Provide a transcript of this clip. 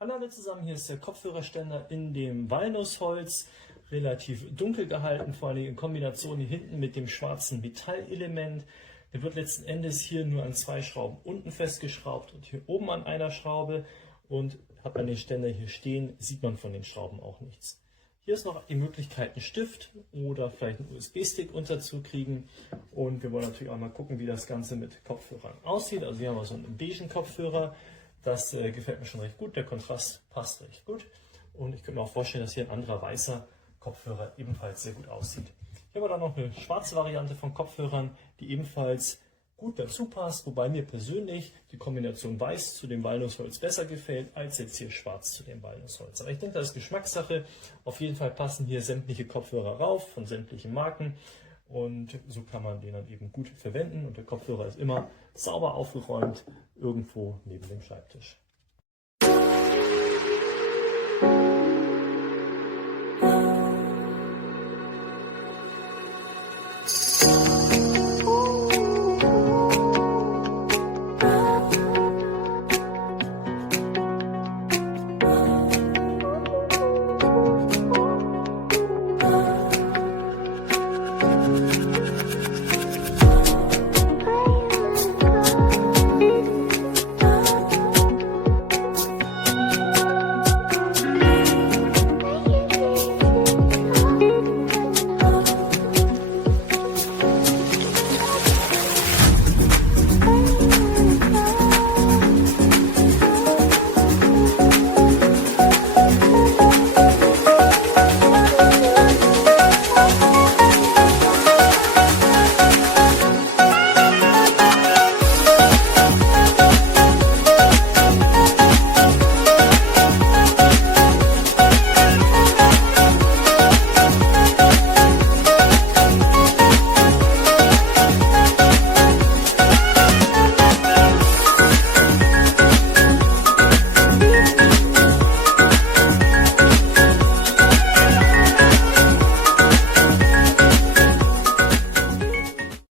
Hallo alle zusammen, hier ist der Kopfhörerständer in dem Walnussholz, relativ dunkel gehalten, vor allem in Kombination hier hinten mit dem schwarzen Metallelement. Der wird letzten Endes hier nur an 2 Schrauben unten festgeschraubt und hier oben an einer Schraube, und hat man den Ständer hier stehen, sieht man von den Schrauben auch nichts. Hier ist noch die Möglichkeit, einen Stift oder vielleicht einen USB-Stick unterzukriegen, und wir wollen natürlich auch mal gucken, wie das Ganze mit Kopfhörern aussieht. Also hier haben wir so einen beigen Kopfhörer. Das gefällt mir schon recht gut, der Kontrast passt recht gut, und ich könnte mir auch vorstellen, dass hier ein anderer weißer Kopfhörer ebenfalls sehr gut aussieht. Hier haben wir dann noch eine schwarze Variante von Kopfhörern, die ebenfalls gut dazu passt, wobei mir persönlich die Kombination weiß zu dem Walnussholz besser gefällt, als jetzt hier schwarz zu dem Walnussholz. Aber ich denke, das ist Geschmackssache. Auf jeden Fall passen hier sämtliche Kopfhörer rauf, von sämtlichen Marken. Und so kann man den dann eben gut verwenden, und der Kopfhörer ist immer sauber aufgeräumt irgendwo neben dem Schreibtisch.